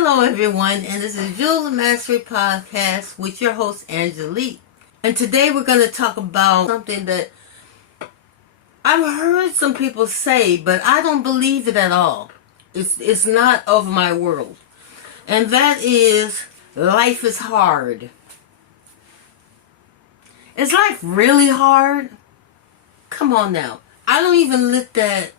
Hello everyone, and this is Jules Mastery Podcast with your host Angelique. And today we're going to talk about something that I've heard some people say, but I don't believe it at all. It's not of my world. And that is, life is hard. Is life really hard? Come on now. I don't even let that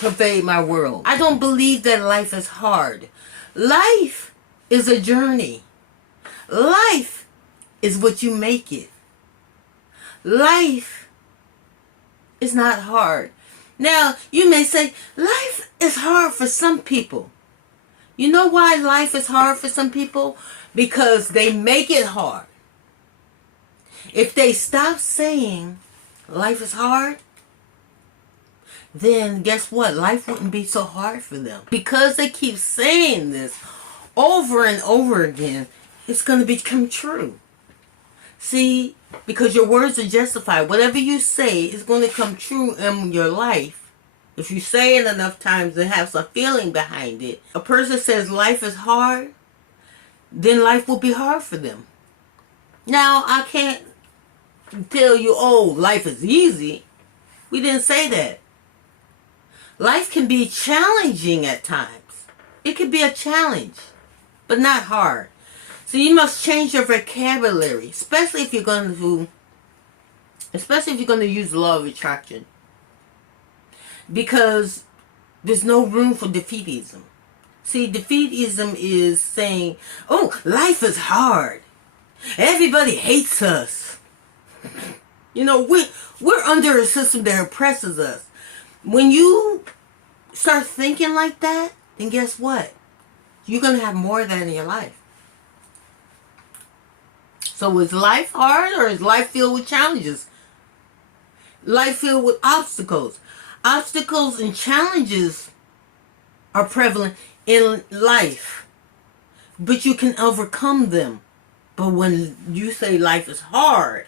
pervade my world. I don't believe that life is hard. Life is a journey. Life is what you make it. Life is not hard. Now, you may say, life is hard for some people. You know why life is hard for some people? Because they make it hard. If they stop saying life is hard, then guess what? Life wouldn't be so hard for them. Because they keep saying this over and over again, it's going to become true. See, because your words are justified. Whatever you say is going to come true in your life. If you say it enough times and have some feeling behind it, a person says life is hard, then life will be hard for them. Now, I can't tell you, oh, life is easy. We didn't say that. Life can be challenging at times. It can be a challenge, but not hard. So you must change your vocabulary, especially if you're going to use the law of attraction. Because there's no room for defeatism. See, defeatism is saying, oh, life is hard. Everybody hates us. You know, we're under a system that oppresses us. When you start thinking like that, then guess what? You're going to have more of that in your life. So is life hard, or is life filled with challenges? Life filled with obstacles. Obstacles and challenges are prevalent in life, but you can overcome them. But when you say life is hard,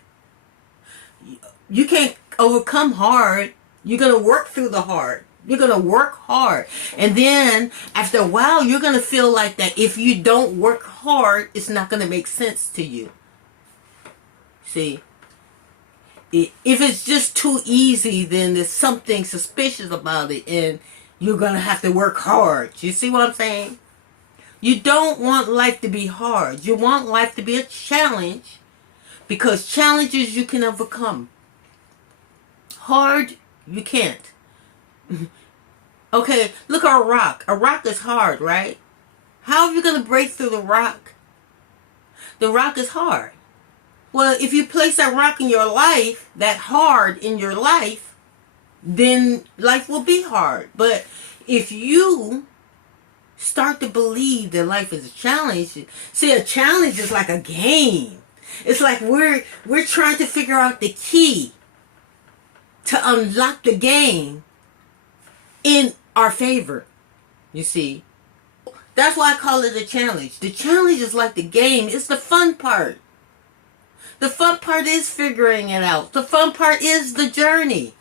you can't overcome hard. You're going to work through the hard. You're going to work hard. And then after a while, you're going to feel like that if you don't work hard, it's not going to make sense to you. See, if it's just too easy, then there's something suspicious about it, and you're going to have to work hard. You see what I'm saying? You don't want life to be hard. You want life to be a challenge, because challenges you can overcome. Hard, you can't. Okay, look at a rock. A rock is hard, right? How are you going to break through the rock? The rock is hard. Well, if you place that rock in your life, that hard in your life, then life will be hard. But if you start to believe that life is a challenge, see, a challenge is like a game. It's like we're trying to figure out the key to unlock the game in our favor. You see, that's why I call it a challenge. The challenge is like the game. It's the fun part. The fun part is figuring it out. The fun part is the journey.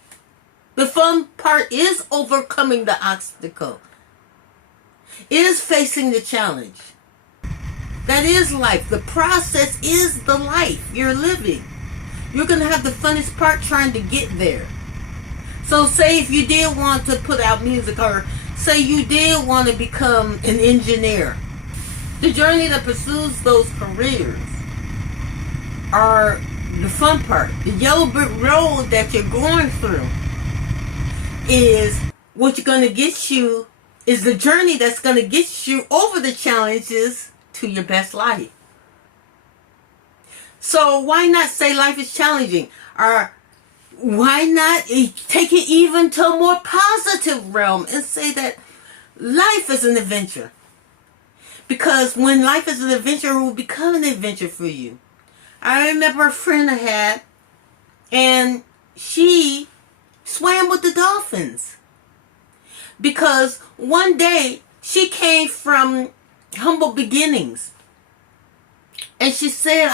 The fun part is overcoming the obstacle. It is facing the challenge. That is life. The process is the life you're living. You're going to have the funnest part trying to get there. So say if you did want to put out music, or say you did want to become an engineer, the journey that pursues those careers are the fun part. The yellow brick road that you're going through is what you're going to get you, is the journey that's going to get you over the challenges to your best life. So why not say life is challenging? Or why not take it even to a more positive realm and say that life is an adventure? Because when life is an adventure, it will become an adventure for you. I remember a friend I had, and she swam with the dolphins. Because one day, she came from humble beginnings. And she said,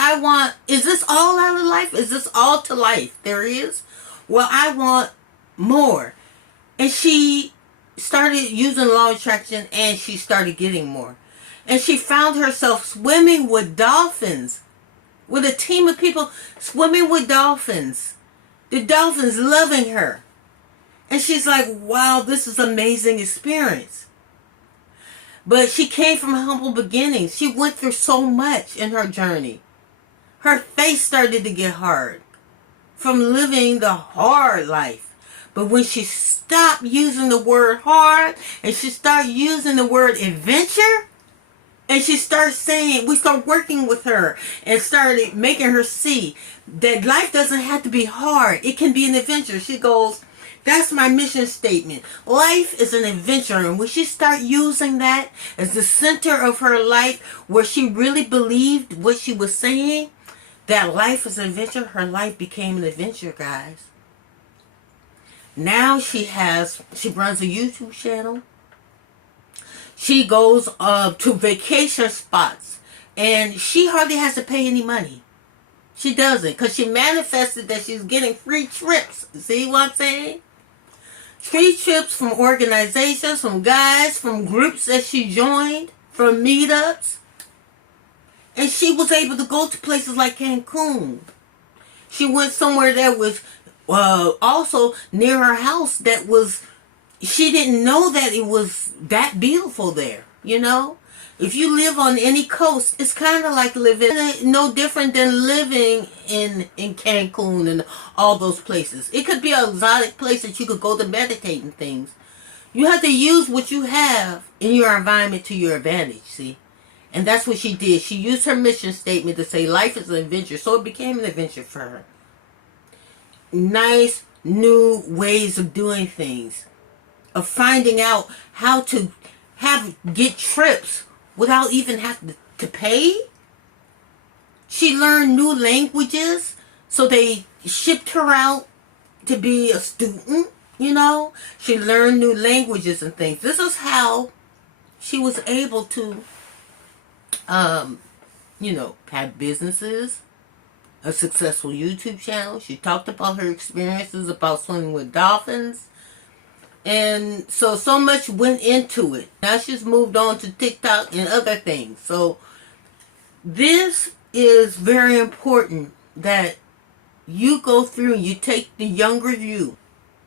is this all out of life? Is this all to life there is? Well, I want more. And she started using law of attraction, and she started getting more. And she found herself swimming with dolphins, with a team of people swimming with dolphins. The dolphins loving her. And she's like, wow, this is an amazing experience. But she came from humble beginnings. She went through so much in her journey. Her face started to get hard from living the hard life. But when she stopped using the word hard and she started using the word adventure, and she started saying, we started working with her and started making her see that life doesn't have to be hard. It can be an adventure. She goes, that's my mission statement. Life is an adventure. And when she started using that as the center of her life, where she really believed what she was saying, that life is an adventure, her life became an adventure, guys. Now she runs a YouTube channel. She goes to vacation spots, and she hardly has to pay any money. She doesn't, because she manifested that she's getting free trips. See what I'm saying? Free trips from organizations, from guys, from groups that she joined, from meetups. And she was able to go to places like Cancun. She went somewhere that was also near her house that was, she didn't know that it was that beautiful there, you know? If you live on any coast, it's kind of like living, no different than living in Cancun and all those places. It could be an exotic place that you could go to meditate and things. You have to use what you have in your environment to your advantage, see? And that's what she did. She used her mission statement to say life is an adventure. So it became an adventure for her. Nice, new ways of doing things. Of finding out how to get trips without even having to pay. She learned new languages. So they shipped her out to be a student, you know. She learned new languages and things. This is how she was able to have businesses, a successful YouTube channel. She talked about her experiences about swimming with dolphins. And so much went into it. Now she's moved on to TikTok and other things. So this is very important that you go through and you take the younger you.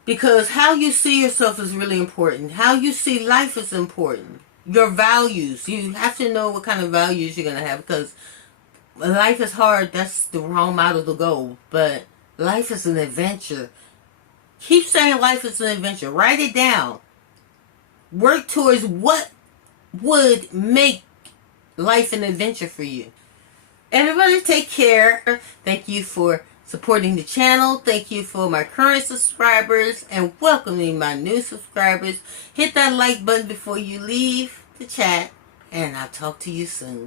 Because how you see yourself is really important. How you see life is important. Your values. You have to know what kind of values you're going to have, because life is hard. That's the wrong model to go. But life is an adventure. Keep saying life is an adventure. Write it down. Work towards what would make life an adventure for you. Everybody take care. Thank you for supporting the channel. Thank you for my current subscribers and welcoming my new subscribers. Hit that like button before you leave the chat, and I'll talk to you soon.